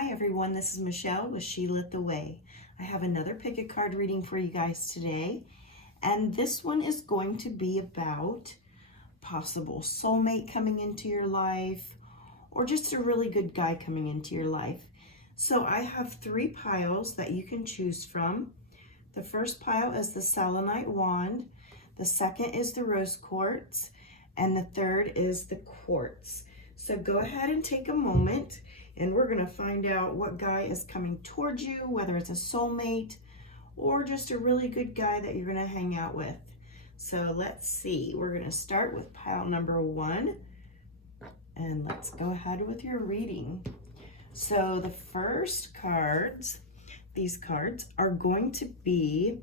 Hi everyone, this is Michelle with She Lit the Way. I have another pick a card reading for you guys today, and this one is going to be about possible soulmate coming into your life or just a really good guy coming into your life. So I have 3 piles that you can choose from. The first pile is the selenite wand, the second is the rose quartz, and the third is the quartz. So go ahead and take a moment and we're going to find out what guy is coming towards you, whether it's a soulmate or just a really good guy that you're going to hang out with. So let's see. We're going to start with pile number 1 and let's go ahead with your reading. So the first cards, these cards are going to be,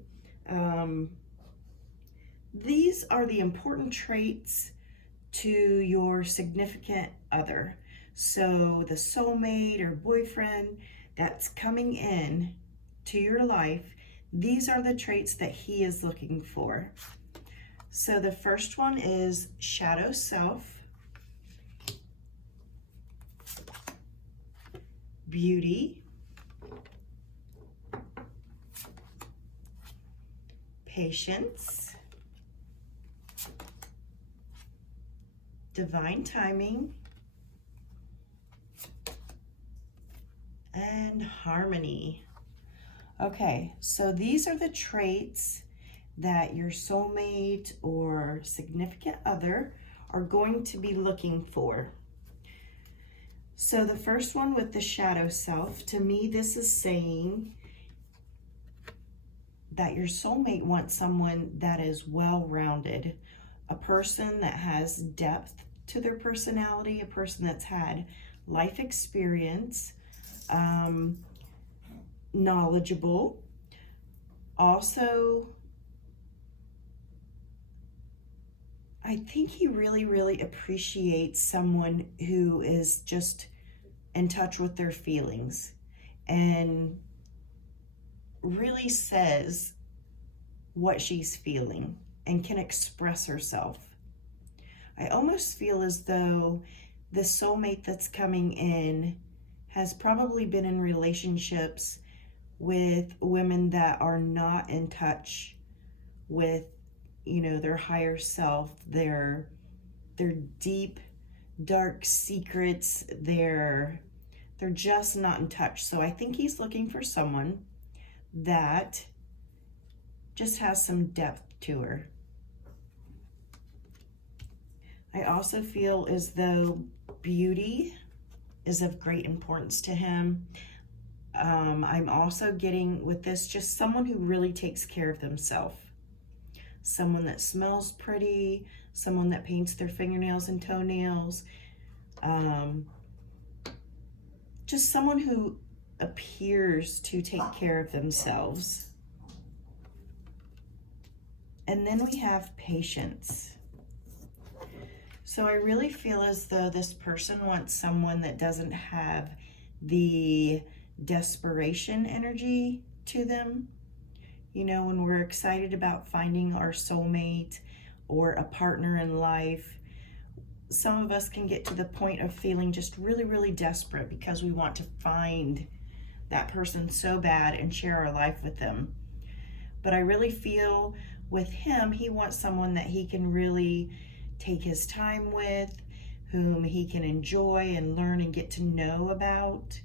these are the important traits to your significant other. So the soulmate or boyfriend that's coming in to your life, these are the traits that he is looking for. So the first one is shadow self, beauty, patience, divine timing, and harmony. Okay, so these are the traits that your soulmate or significant other are going to be looking for. So the first one with the shadow self, to me this is saying that your soulmate wants someone that is well-rounded, a person that has depth to their personality, a person that's had life experience, knowledgeable. Also, I think he really appreciates someone who is just in touch with their feelings and really says what she's feeling and can express herself. I almost feel as though the soulmate that's coming in has probably been in relationships with women that are not in touch with, you know, their higher self, their deep, dark secrets. They're just not in touch. So I think he's looking for someone that just has some depth to her. I also feel as though beauty is of great importance to him. I'm also getting with this just someone who really takes care of themselves. Someone that smells pretty, someone that paints their fingernails and toenails. Just someone who appears to take care of themselves. And then we have patience. So I really feel as though this person wants someone that doesn't have the desperation energy to them. You know, when we're excited about finding our soulmate or a partner in life, some of us can get to the point of feeling just really desperate because we want to find that person so bad and share our life with them. But I really feel with him, he wants someone that he can really take his time with, whom he can enjoy and learn and get to know about.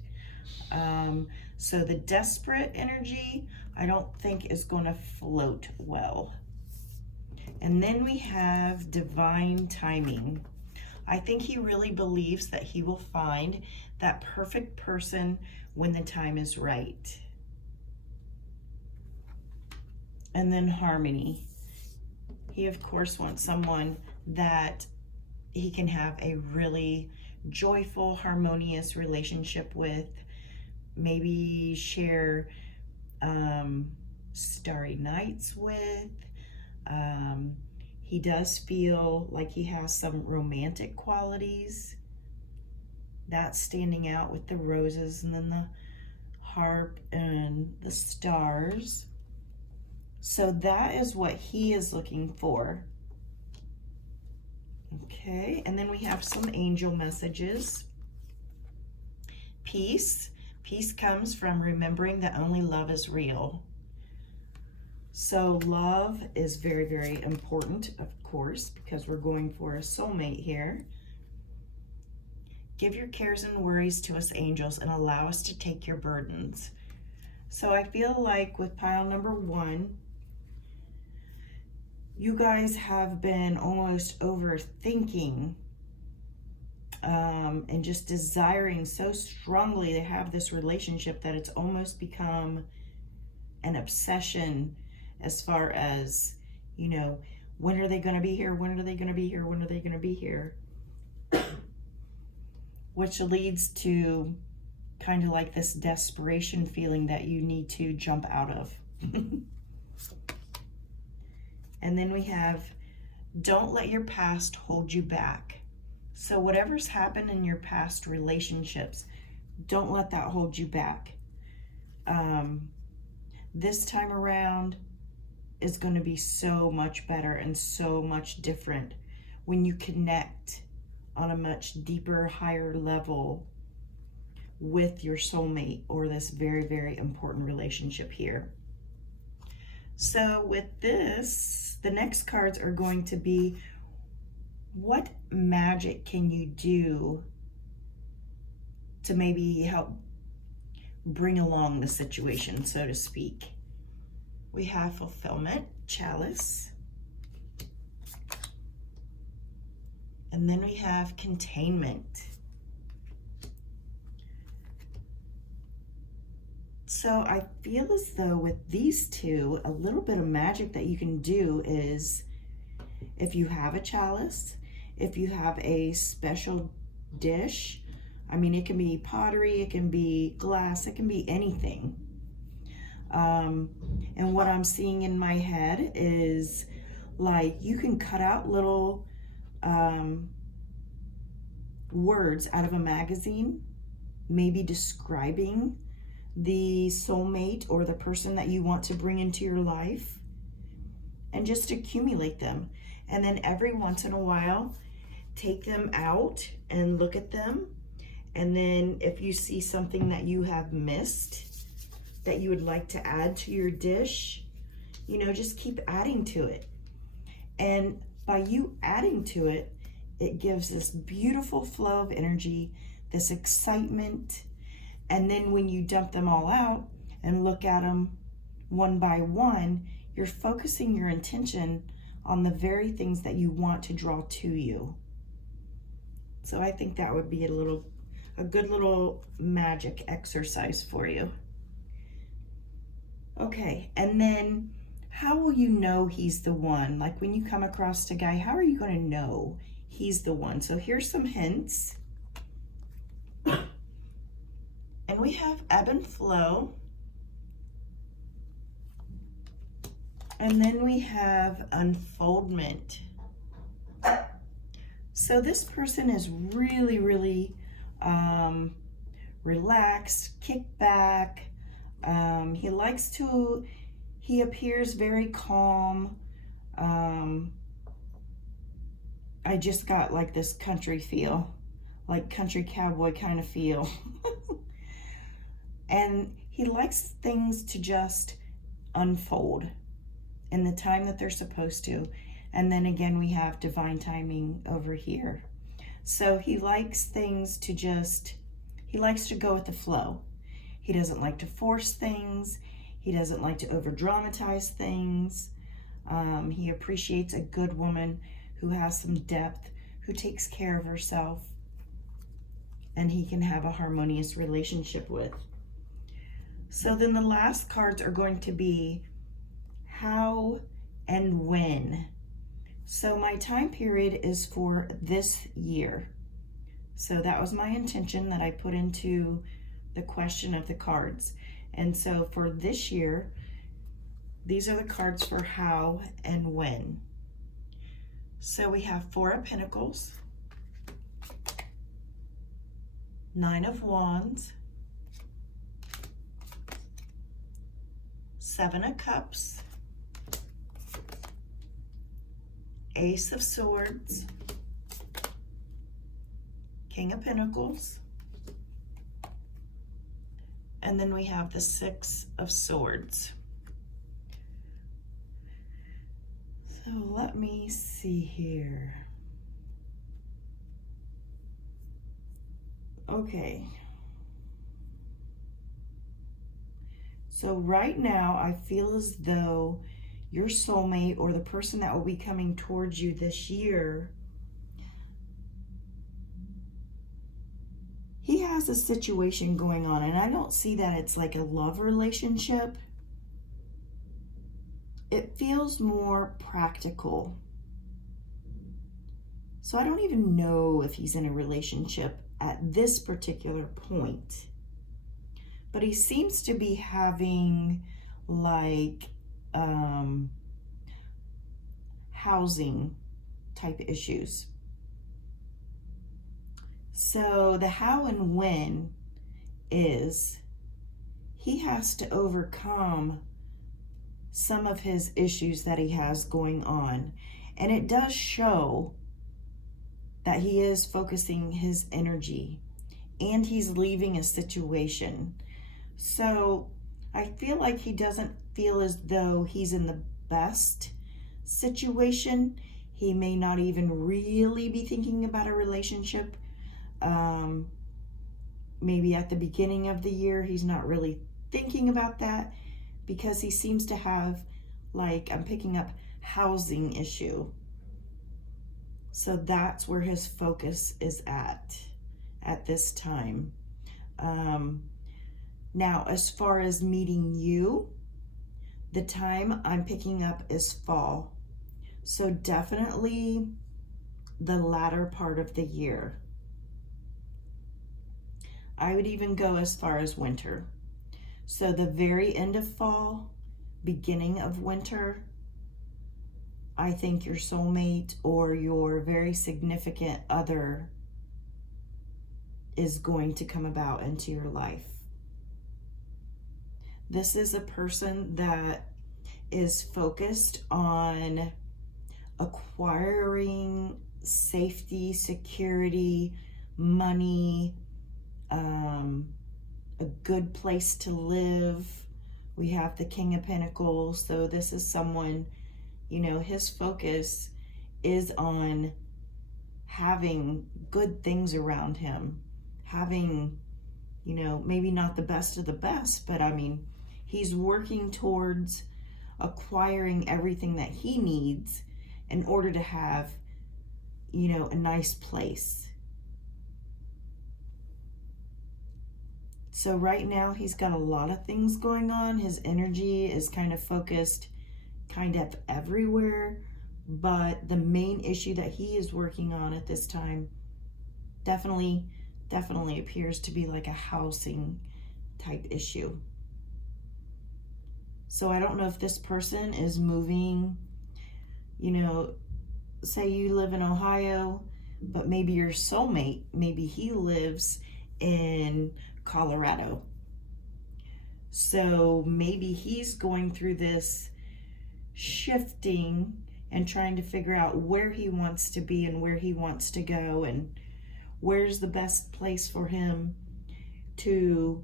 So the desperate energy, I don't think is going to float well. And then we have divine timing. I think he really believes that he will find that perfect person when the time is right. And then harmony. He, of course, wants someone that he can have a really joyful, harmonious relationship with. Maybe share starry nights with. He does feel like he has some romantic qualities. That's standing out with the roses and then the harp and the stars. So that is what he is looking for. Okay, and then we have some angel messages. Peace. Peace comes from remembering that only love is real. So love is very, very important, of course, because we're going for a soulmate here. Give your cares and worries to us angels and allow us to take your burdens. So I feel like with pile number 1, you guys have been almost overthinking and just desiring so strongly to have this relationship that it's almost become an obsession as far as, you know, when are they going to be here? When are they going to be here? When are they going to be here? Which leads to kind of like this desperation feeling that you need to jump out of. And then we have, don't let your past hold you back. So whatever's happened in your past relationships, don't let that hold you back. This time around is going to be so much better and so much different when you connect on a much deeper, higher level with your soulmate or this very, very important relationship here. So with this, the next cards are going to be, what magic can you do to maybe help bring along the situation, so to speak? We have fulfillment, chalice. And then we have containment. So I feel as though with these two, a little bit of magic that you can do is, if you have a chalice, if you have a special dish, I mean, it can be pottery, it can be glass, it can be anything. And what I'm seeing in my head is like you can cut out little words out of a magazine, maybe describing the soulmate or the person that you want to bring into your life, and just accumulate them. And then every once in a while, take them out and look at them. And then if you see something that you have missed that you would like to add to your dish, you know, just keep adding to it. And by you adding to it, it gives this beautiful flow of energy, this excitement. And then when you dump them all out and look at them one by one, you're focusing your intention on the very things that you want to draw to you. So I think that would be a good little magic exercise for you. Okay, and then how will you know he's the one? Like when you come across a guy, how are you going to know he's the one? So here's some hints. And we have ebb and flow. And then we have unfoldment. So this person is really, really relaxed, kick back. He appears very calm. I just got like this country feel, like country cowboy kind of feel. And he likes things to just unfold in the time that they're supposed to. And then again, we have divine timing over here. So he likes things to he likes to go with the flow. He doesn't like to force things. He doesn't like to over dramatize things. He appreciates a good woman who has some depth, who takes care of herself, and he can have a harmonious relationship with. So then the last cards are going to be how and when. So my time period is for this year. So that was my intention that I put into the question of the cards. And so for this year, these are the cards for how and when. So we have 4 of Pentacles, 9 of Wands, 7 of Cups, Ace of Swords, King of Pentacles, And then we have the Six of Swords. So let me see here. Okay. So right now, I feel as though your soulmate or the person that will be coming towards you this year, he has a situation going on, and I don't see that it's like a love relationship. It feels more practical. So I don't even know if he's in a relationship at this particular point. But he seems to be having like housing type issues. So the how and when is he has to overcome some of his issues that he has going on. And it does show that he is focusing his energy and he's leaving a situation. So I feel like he doesn't feel as though he's in the best situation. He may not even really be thinking about a relationship. Maybe at the beginning of the year, he's not really thinking about that because he seems to have, like, I'm picking up housing issue. So that's where his focus is at this time. Now, as far as meeting you, the time I'm picking up is fall. So definitely the latter part of the year. I would even go as far as winter. So the very end of fall, beginning of winter, I think your soulmate or your very significant other is going to come about into your life. This is a person that is focused on acquiring safety, security, money, a good place to live. We have the King of Pentacles. So this is someone, you know, his focus is on having good things around him, having, you know, maybe not the best of the best, but I mean, he's working towards acquiring everything that he needs in order to have, you know, a nice place. So right now he's got a lot of things going on. His energy is kind of focused kind of everywhere, but the main issue that he is working on at this time definitely appears to be like a housing type issue. So I don't know if this person is moving, you know, say you live in Ohio, but maybe your soulmate, maybe he lives in Colorado. So maybe he's going through this shifting and trying to figure out where he wants to be and where he wants to go and where's the best place for him to,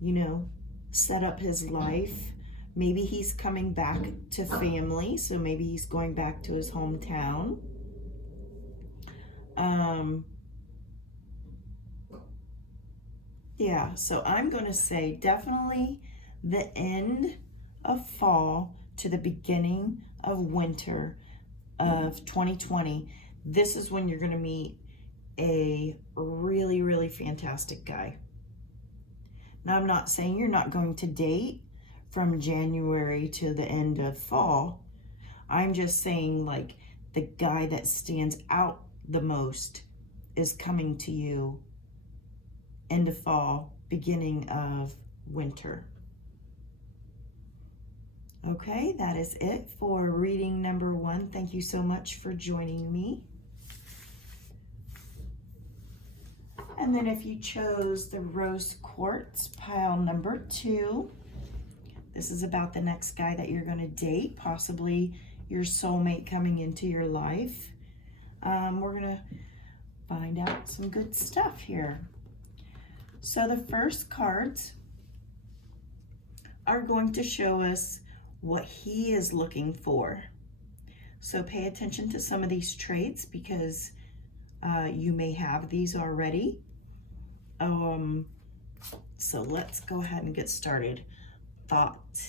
you know, set up his life. Maybe he's coming back to family, so maybe he's going back to his hometown. Yeah, so I'm going to say definitely the end of fall to the beginning of winter of 2020. This is when you're going to meet a really, really fantastic guy. Now, I'm not saying you're not going to date from January to the end of fall. I'm just saying, like, the guy that stands out the most is coming to you end of fall, beginning of winter. Okay, that is it for reading number 1. Thank you so much for joining me. And then if you chose the rose quartz pile number 2, this is about the next guy that you're going to date, possibly your soulmate coming into your life. We're going to find out some good stuff here. So the first cards are going to show us what he is looking for. So pay attention to some of these traits because you may have these already. So let's go ahead and get started. Thought,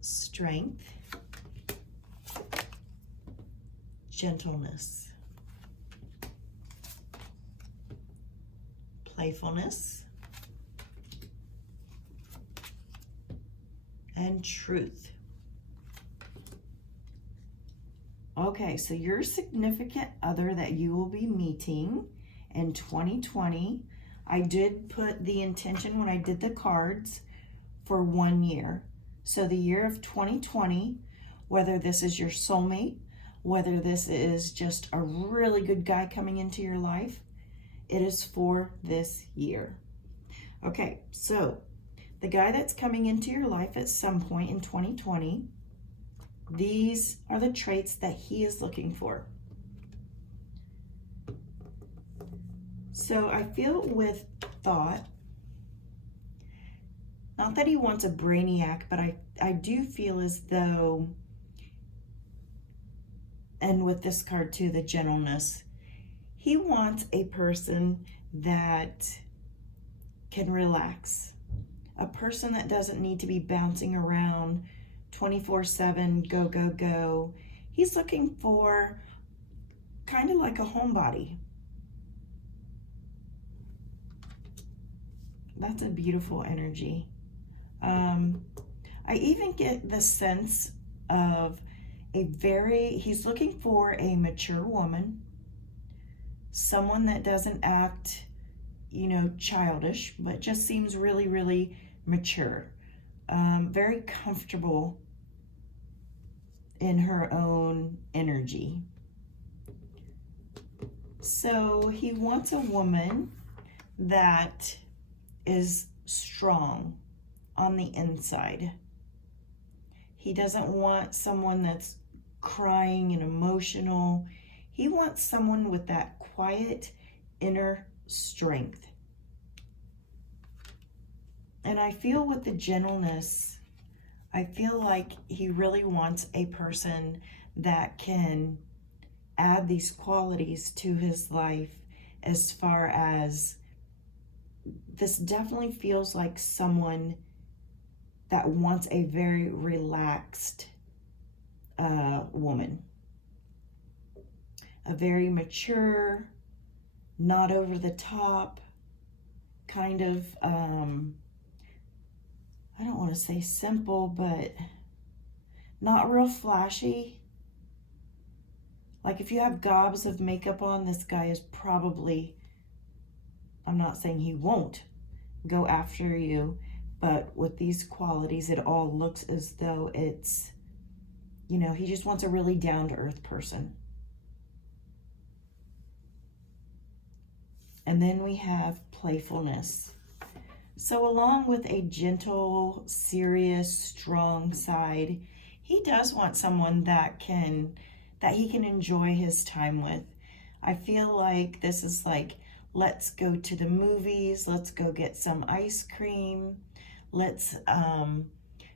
strength, gentleness, playfulness, and truth. Okay, so your significant other that you will be meeting in 2020, I did put the intention when I did the cards for 1 year. So the year of 2020, whether this is your soulmate, whether this is just a really good guy coming into your life, it is for this year. Okay, so the guy that's coming into your life at some point in 2020, these are the traits that he is looking for. So I feel with thought, not that he wants a brainiac, but I do feel as though, and with this card too, the gentleness, he wants a person that can relax, a person that doesn't need to be bouncing around 24/7, go, go, go. He's looking for kind of like a homebody. That's a beautiful energy. I even get the sense of he's looking for a mature woman, someone that doesn't act, childish, but just seems really, really mature, very comfortable in her own energy. So he wants a woman that is strong on the inside. He doesn't want someone that's crying and emotional. He wants someone with that quiet inner strength. And I feel with the gentleness, I feel like he really wants a person that can add these qualities to his life, as far as this definitely feels like someone that wants a very relaxed woman. A very mature, not over the top, kind of, I don't want to say simple, but not real flashy. Like if you have gobs of makeup on, this guy is probably, I'm not saying he won't go after you, but with these qualities, it all looks as though it's, he just wants a really down-to-earth person. And then we have playfulness. So along with a gentle, serious, strong side, he does want someone that he can enjoy his time with. I feel like this is like, let's go to the movies, let's go get some ice cream, let's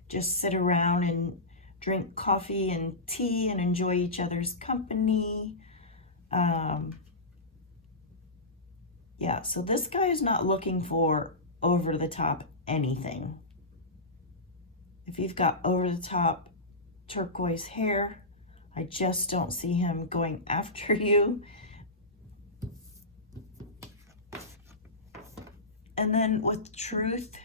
just sit around and drink coffee and tea and enjoy each other's company. Yeah, so this guy is not looking for over the top anything. If you've got over the top turquoise hair, I just don't see him going after you. And then with truth,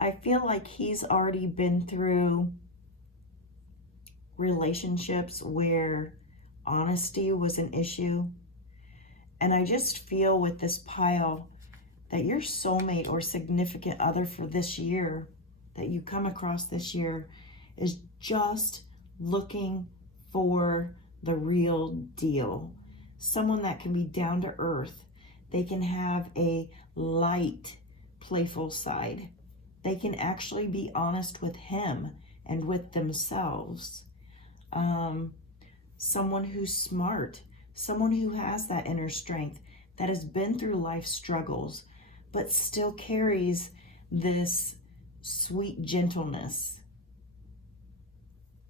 I feel like he's already been through relationships where honesty was an issue. And I just feel with this pile that your soulmate or significant other for this year, that you come across this year, is just looking for the real deal. Someone that can be down to earth. They can have a light, playful side. They can actually be honest with him and with themselves. Someone who's smart. Someone who has that inner strength, that has been through life struggles, but still carries this sweet gentleness.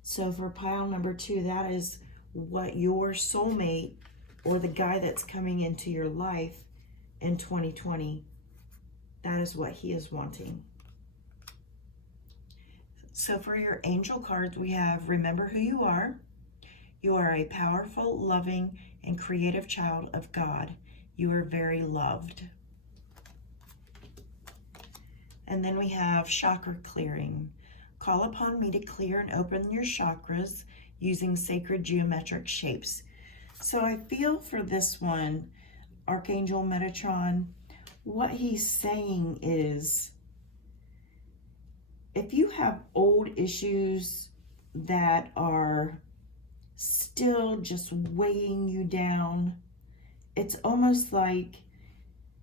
So for pile number 2, that is what your soulmate or the guy that's coming into your life in 2020, that is what he is wanting. So for your angel cards, we have remember who you are. You are a powerful, loving, and creative child of God. You are very loved. And then we have chakra clearing. Call upon me to clear and open your chakras using sacred geometric shapes. So I feel for this one, Archangel Metatron, what he's saying is, if you have old issues that are still just weighing you down, it's almost like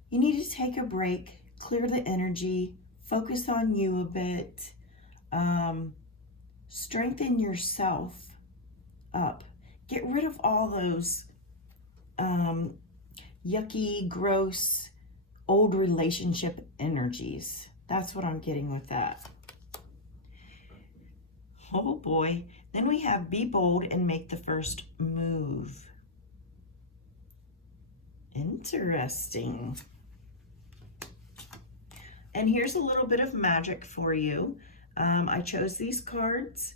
you need to take a break, clear the energy, focus on you a bit, strengthen yourself up. Get rid of all those yucky, gross, old relationship energies. That's what I'm getting with that. Oh boy. Then we have be bold and make the first move. Interesting. And here's a little bit of magic for you. I chose these cards.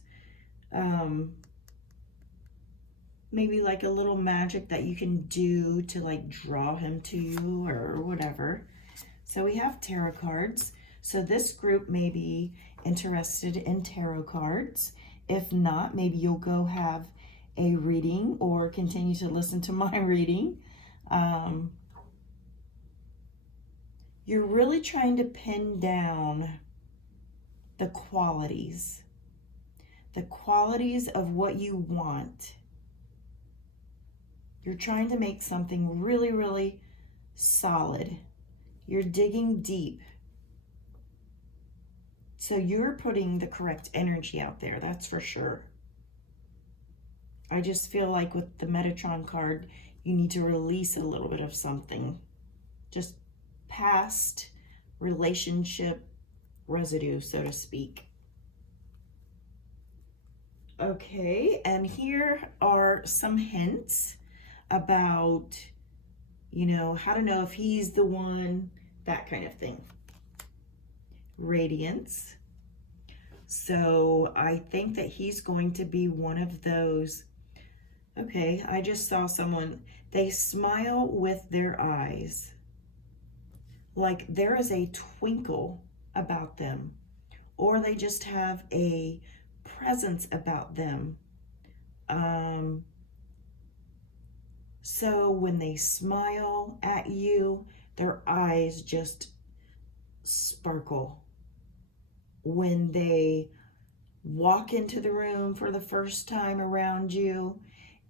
Maybe like a little magic that you can do to like draw him to you or whatever. So we have tarot cards. So this group may be interested in tarot cards. If not, maybe you'll go have a reading or continue to listen to my reading. You're really trying to pin down the qualities of what you want. You're trying to make something really, really solid. You're digging deep. So you're putting the correct energy out there, that's for sure. I just feel like with the Metatron card, you need to release a little bit of something. Just past relationship residue, so to speak. Okay, and here are some hints about, you know, how to know if he's the one, that kind of thing. Radiance. So I think that he's going to be one of those. Okay, I just saw someone, they smile with their eyes. Like there is a twinkle about them, or they just have a presence about them. So when they smile at you, their eyes just sparkle. When they walk into the room for the first time around you,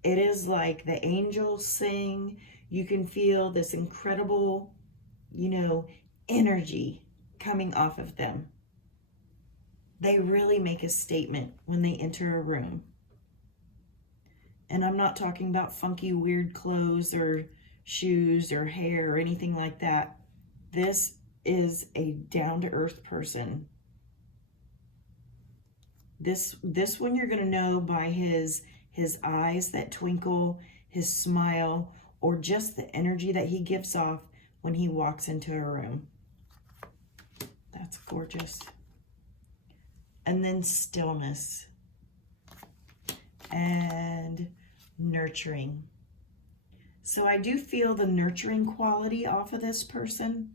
it is like the angels sing. You can feel this incredible, you know, energy coming off of them. They really make a statement when they enter a room. And I'm not talking about funky, weird clothes or shoes or hair or anything like that. This is a down-to-earth person. This one you're going to know by his eyes that twinkle, his smile, or just the energy that he gives off when he walks into a room. That's gorgeous. And then stillness and nurturing. So I do feel the nurturing quality off of this person.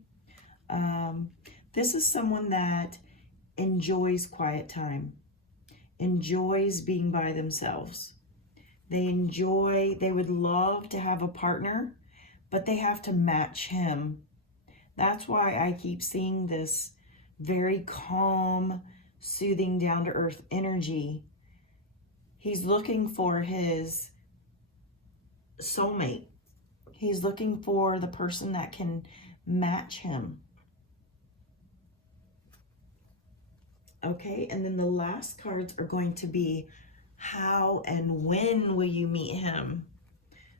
This is someone that enjoys quiet time, enjoys being by themselves. They would love to have a partner, but they have to match him. That's why I keep seeing this very calm, soothing, down-to-earth energy. He's looking for his soulmate. He's looking for the person that can match him. Okay, and then the last cards are going to be how and when will you meet him?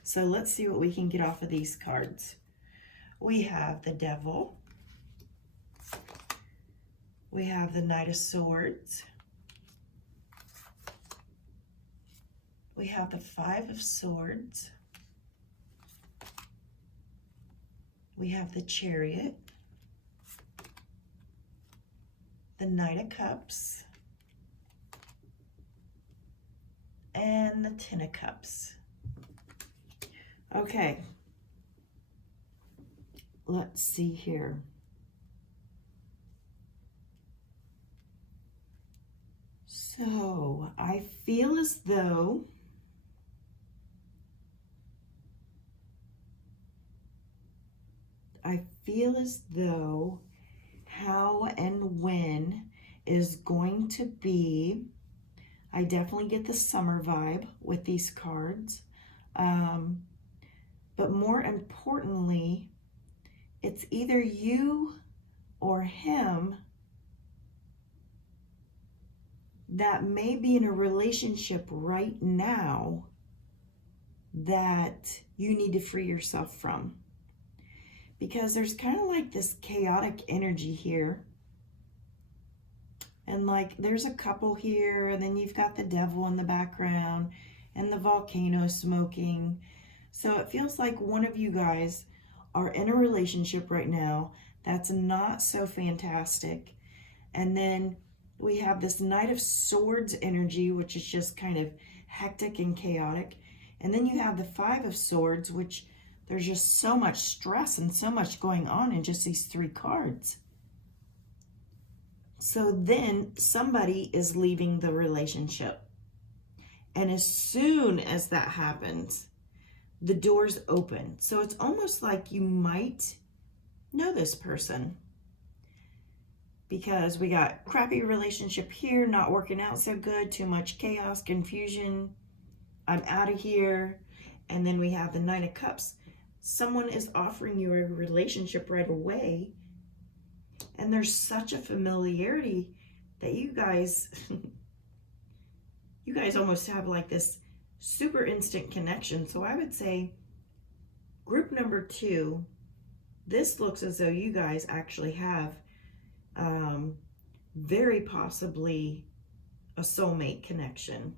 So let's see what we can get off of these cards. We have the Devil, We have the Knight of Swords. We have the Five of Swords. We have the Chariot. The Knight of Cups. And the Ten of Cups. Okay. Let's see here. So I feel as though how and when is going to be, I definitely get the summer vibe with these cards. But more importantly, it's either you or him that may be in a relationship right now that you need to free yourself from. Because there's kind of like this chaotic energy here. And like there's a couple here, and then you've got the devil in the background and the volcano smoking. So it feels like one of you guys are in a relationship right now that's not so fantastic. And then we have this Knight of Swords energy, which is just kind of hectic and chaotic. And then you have the Five of Swords, which there's just so much stress and so much going on in just these three cards. So then somebody is leaving the relationship. And as soon as that happens, the doors open. So it's almost like you might know this person. Because we got crappy relationship here, not working out so good, too much chaos, confusion, I'm out of here. And then we have the Nine of Cups. Someone is offering you a relationship right away, and there's such a familiarity that you guys almost have like this super instant connection. So I would say group number 2, this looks as though you guys actually have very possibly a soulmate connection.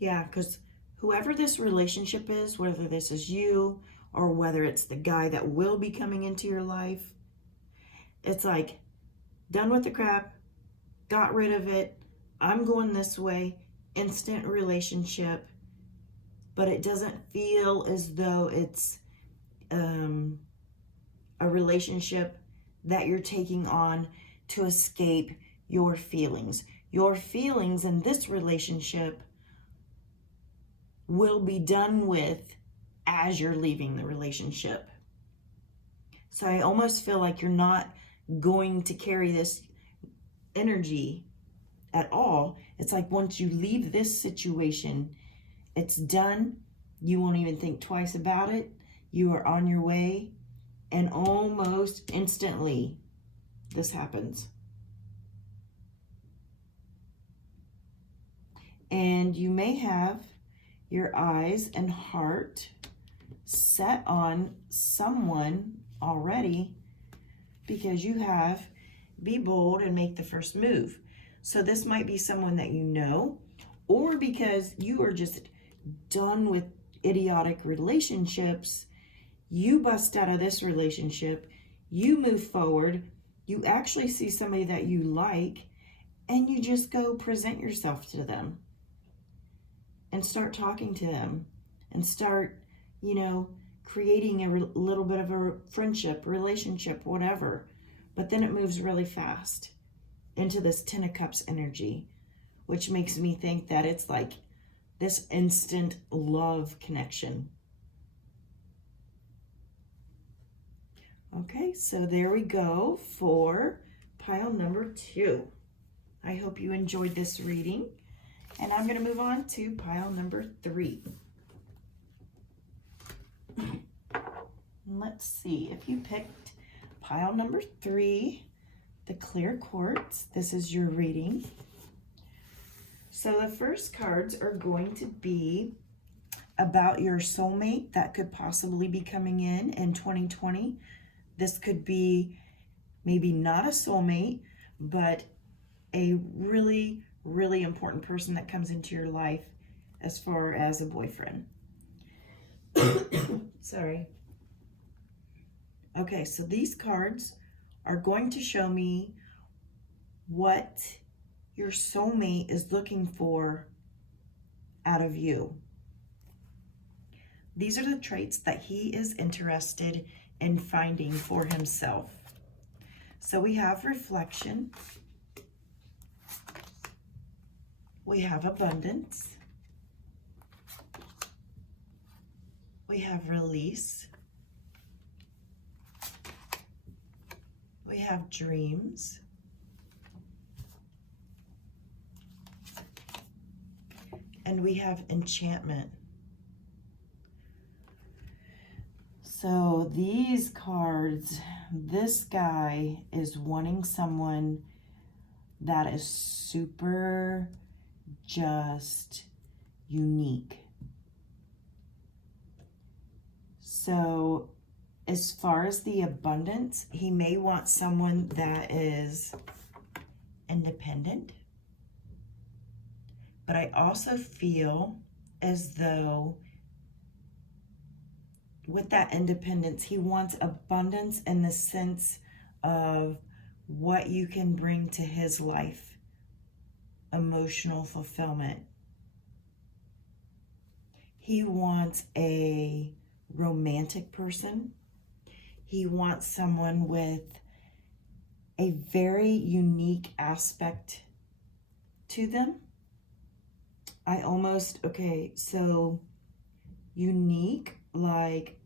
Yeah, because whoever this relationship is, whether this is you or whether it's the guy that will be coming into your life, it's like, done with the crap, got rid of it, I'm going this way, instant relationship, but it doesn't feel as though it's a relationship that you're taking on to escape your feelings. Your feelings in this relationship will be done with as you're leaving the relationship. So I almost feel like you're not going to carry this energy at all. It's like once you leave this situation, it's done. You won't even think twice about it. You are on your way, and almost instantly this happens. And you may have your eyes and heart set on someone already because you have be bold and make the first move. So this might be someone that you know, or because you are just done with idiotic relationships, you bust out of this relationship, you move forward, you actually see somebody that you like, and you just go present yourself to them and start talking to them and start, creating a little bit of a friendship, relationship, whatever. But then it moves really fast into this Ten of Cups energy, which makes me think that it's like this instant love connection. Okay, so there we go for pile number 2. I hope you enjoyed this reading. And I'm going to move on to pile number 3. Let's see, if you picked pile number 3, the clear quartz, this is your reading. So the first cards are going to be about your soulmate that could possibly be coming in 2020. This could be maybe not a soulmate, but a really, really important person that comes into your life as far as a boyfriend. Sorry. Okay, so these cards are going to show me what your soulmate is looking for out of you. These are the traits that he is interested in finding for himself. So we have reflection. We have abundance. We have release. We have dreams. And we have enchantment. So these cards, this guy is wanting someone that is super just unique. So as far as the abundance, he may want someone that is independent. But I also feel as though with that independence, he wants abundance in the sense of what you can bring to his life. Emotional fulfillment. He wants a romantic person. He wants someone with a very unique aspect to them. So unique, like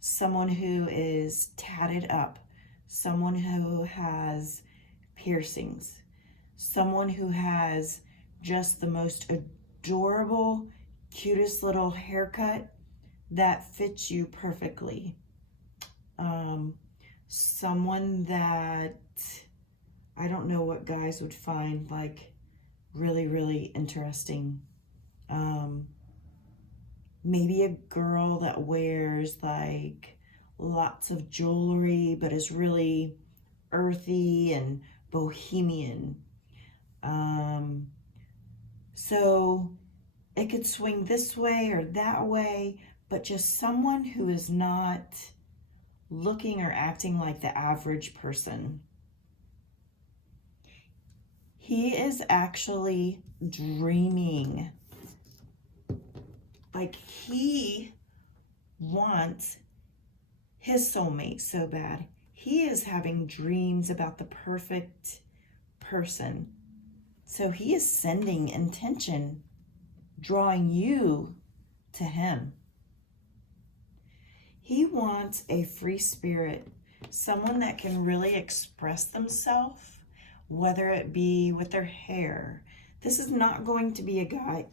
someone who is tatted up, someone who has piercings, someone who has just the most adorable, cutest little haircut that fits you perfectly. Someone that, I don't know what guys would find like really, really interesting. Maybe a girl that wears like lots of jewelry but is really earthy and bohemian. So it could swing this way or that way, but just someone who is not looking or acting like the average person. He is actually dreaming. Like he wants his soulmate so bad. He is having dreams about the perfect person. So he is sending intention, drawing you to him. He wants a free spirit, someone that can really express themselves, whether it be with their hair. This is not going to be a guy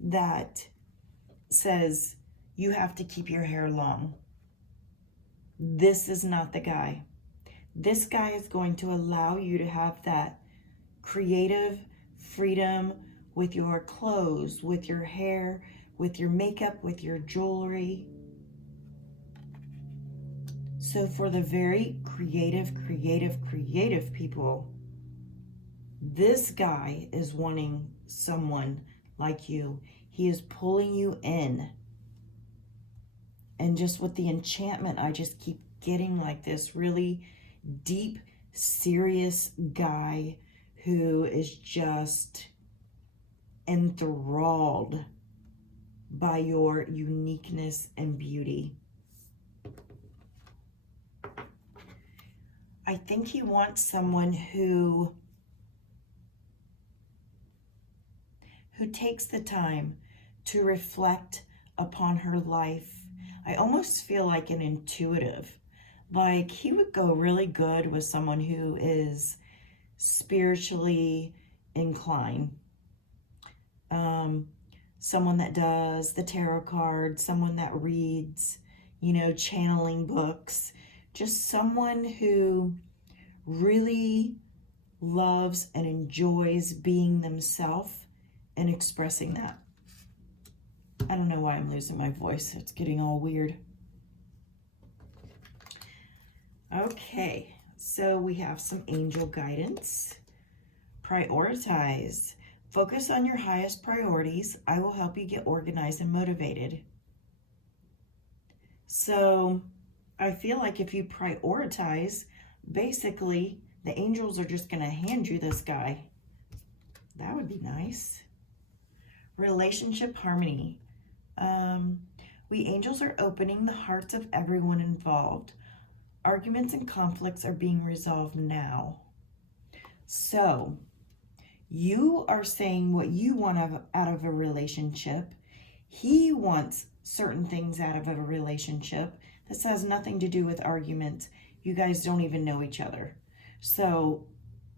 that says you have to keep your hair long. This is not the guy. This guy is going to allow you to have that creative freedom with your clothes, with your hair, with your makeup, with your jewelry. So for the very creative people, this guy is wanting someone like you. He is pulling you in. And just with the enchantment, I just keep getting like this really deep, serious guy who is just enthralled by your uniqueness and beauty. I think he wants someone who takes the time to reflect upon her life. I almost feel like an intuitive. Like he would go really good with someone who is spiritually inclined. Someone that does the tarot cards, someone that reads, channeling books. Just someone who really loves and enjoys being themselves and expressing that. I don't know why I'm losing my voice. It's getting all weird. Okay, so we have some angel guidance. Prioritize. Focus on your highest priorities. I will help you get organized and motivated. So I feel like if you prioritize, basically the angels are just going to hand you this guy. That would be nice. Relationship harmony. We angels are opening the hearts of everyone involved. Arguments and conflicts are being resolved now. So you are saying what you want out of a relationship. He wants certain things out of a relationship. This has nothing to do with arguments. You guys don't even know each other. So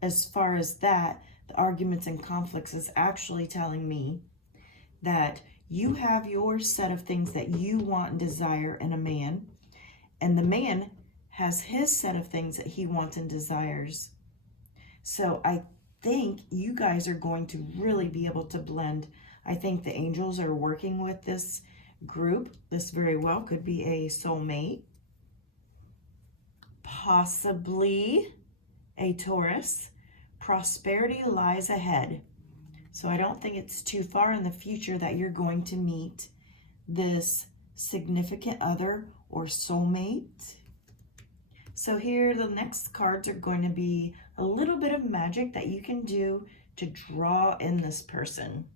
as far as that, the arguments and conflicts is actually telling me that you have your set of things that you want and desire in a man, and the man has his set of things that he wants and desires. So I think you guys are going to really be able to blend. I think the angels are working with this group. This very well could be a soulmate, possibly a Taurus. Prosperity lies ahead. So I don't think it's too far in the future that you're going to meet this significant other or soulmate. So here the next cards are going to be a little bit of magic that you can do to draw in this person.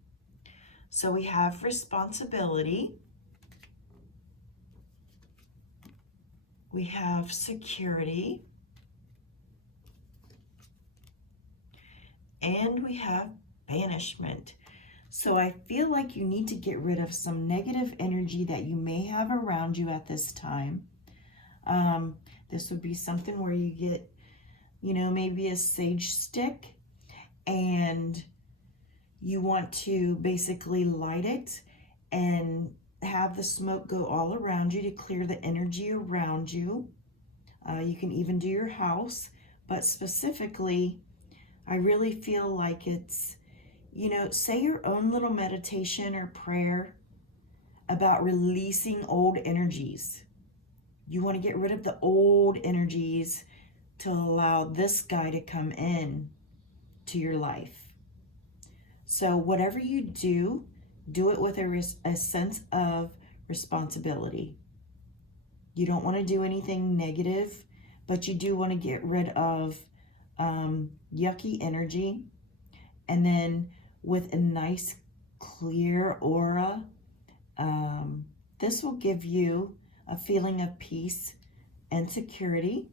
So we have responsibility. We have security. And we have banishment. So I feel like you need to get rid of some negative energy that you may have around you at this time. This would be something where you get, maybe a sage stick and you want to basically light it and have the smoke go all around you to clear the energy around you. You can even do your house, but specifically, I really feel like it's, say your own little meditation or prayer about releasing old energies. You want to get rid of the old energies to allow this guy to come in to your life. So whatever you do it with a sense of responsibility. You don't want to do anything negative, but you do want to get rid of yucky energy. And then with a nice clear aura, this will give you a feeling of peace and security.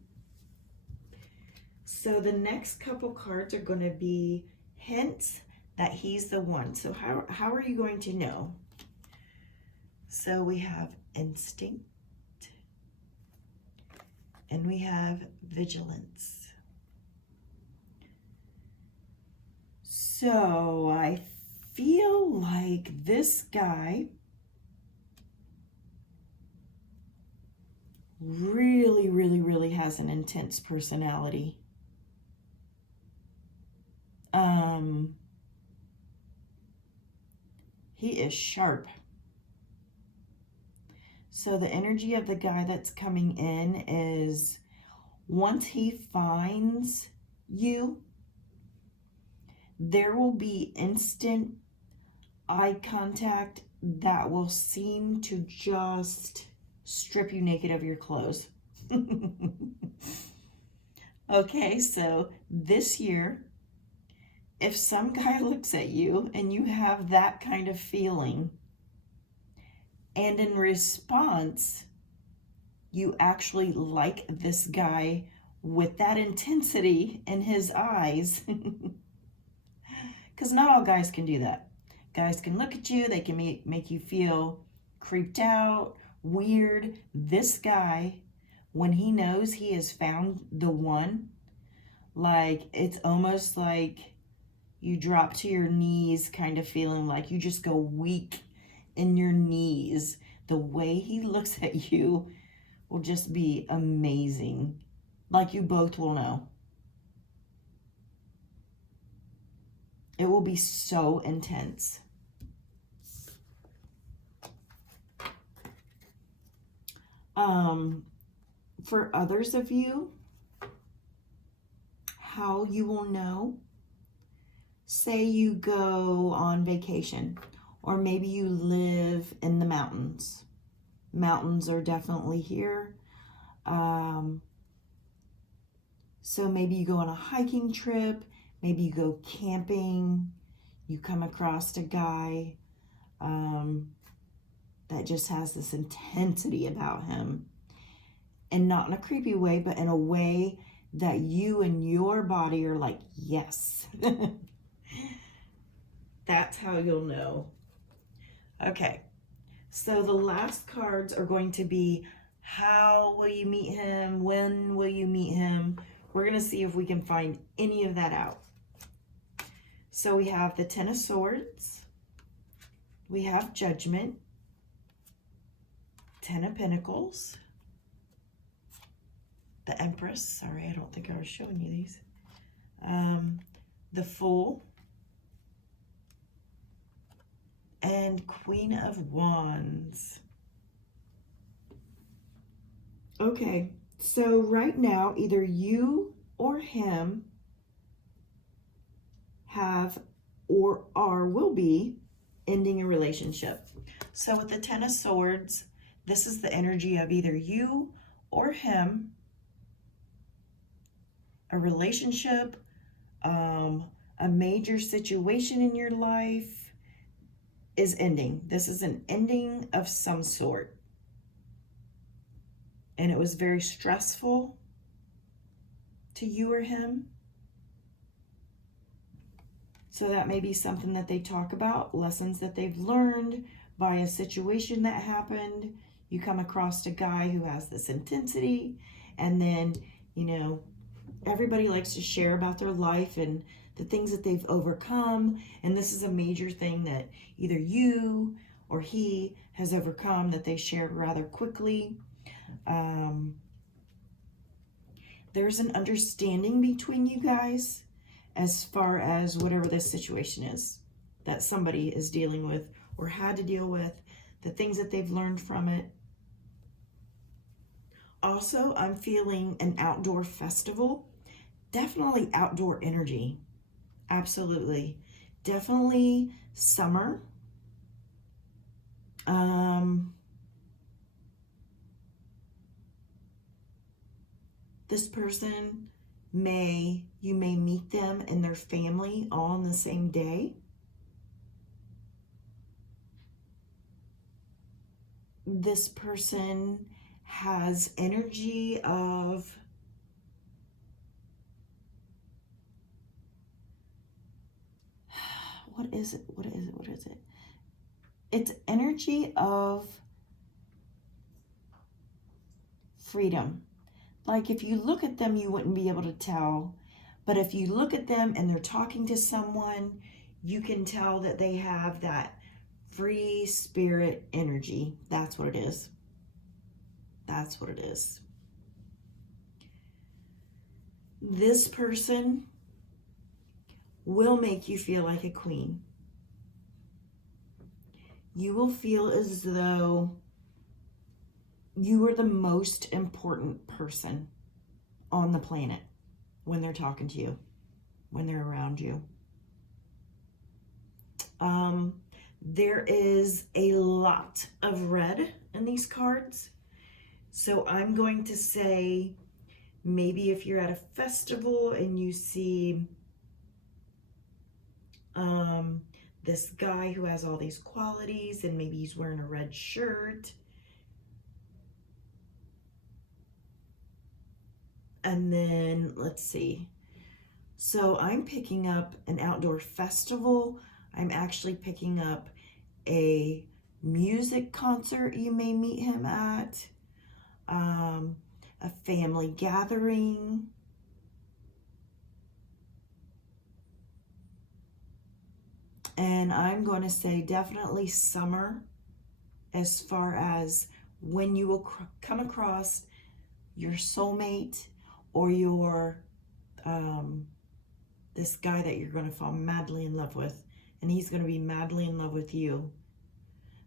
So the next couple cards are going to be hints that he's the one. So how are you going to know? So we have instinct and we have vigilance. So I feel like this guy really has an intense personality. He is sharp. So the energy of the guy that's coming in is once he finds you, there will be instant eye contact that will seem to just strip you naked of your clothes. Okay, so this year, if some guy looks at you and you have that kind of feeling, and in response, you actually like this guy with that intensity in his eyes, because not all guys can do that. Guys can look at you, they can make you feel creeped out, weird. This guy, when he knows he has found the one, like it's almost like you drop to your knees, kind of feeling like you just go weak in your knees. The way he looks at you will just be amazing. Like you both will know. It will be so intense. For others of you, how you will know, say you go on vacation, or maybe you live in the mountains. Mountains are definitely here. So maybe you go on a hiking trip, maybe you go camping, you come across a guy that just has this intensity about him. And not in a creepy way, but in a way that you and your body are like, yes. That's how you'll know. Okay, so the last cards are going to be, how will you meet him? When will you meet him? We're going to see if we can find any of that out. So we have the Ten of Swords. We have Judgment. Ten of Pentacles. The Empress. Sorry, I don't think I was showing you these. The Fool. And Queen of Wands. Okay, so right now, either you or him have or will be ending a relationship. So with the Ten of Swords, this is the energy of either you or him, a relationship, a major situation in your life is ending. This is an ending of some sort. And it was very stressful to you or him. So that may be something that they talk about, lessons that they've learned by a situation that happened. You come across a guy who has this intensity, and then, you know, everybody likes to share about their life and the things that they've overcome. And this is a major thing that either you or he has overcome that they shared rather quickly. There's an understanding between you guys as far as whatever this situation is that somebody is dealing with or had to deal with, the things that they've learned from it. Also, I'm feeling an outdoor festival. Definitely outdoor energy. Absolutely. Definitely summer. This person you may meet them and their family all on the same day. This person has energy of what is it? It's energy of freedom. Like if you look at them, you wouldn't be able to tell. But if you look at them and they're talking to someone, you can tell that they have that free spirit energy. That's what it is. That's what it is. This person will make you feel like a queen. You will feel as though you are the most important person on the planet when they're talking to you, when they're around you. There is a lot of red in these cards. So I'm going to say, maybe if you're at a festival and you see this guy who has all these qualities and maybe he's wearing a red shirt. And then let's see. So I'm picking up an outdoor festival. I'm actually picking up a music concert you may meet him at, a family gathering. And I'm going to say definitely summer, as far as when you will come across your soulmate or your this guy that you're going to fall madly in love with, and he's going to be madly in love with you.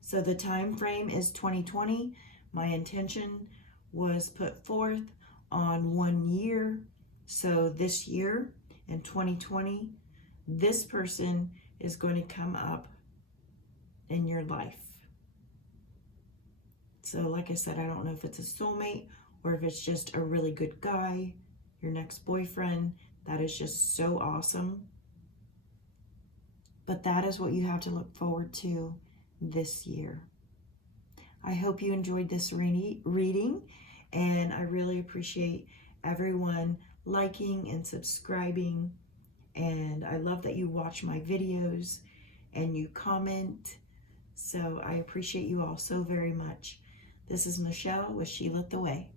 So the time frame is 2020. My intention was put forth on 1 year. So this year in 2020, this person is going to come up in your life. So like I said, I don't know if it's a soulmate or if it's just a really good guy, your next boyfriend. That is just so awesome. But that is what you have to look forward to this year. I hope you enjoyed this reading, and I really appreciate everyone liking and subscribing. And I love that you watch my videos and you comment. So I appreciate you all so very much. This is Michelle with She Lit the Way.